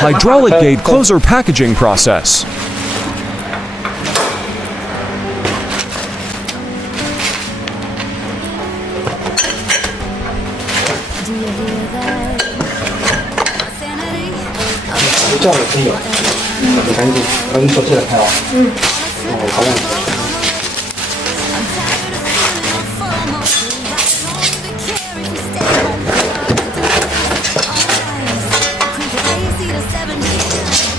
hydraulic gate closer packaging process. Do you hear that? Sanity. 这样也可以有，很干净，然后你手记得拍哦。好亮。 I'm tired of feeling FOMO. That's all we carry if we stay home. All night. Crank the AC to 70.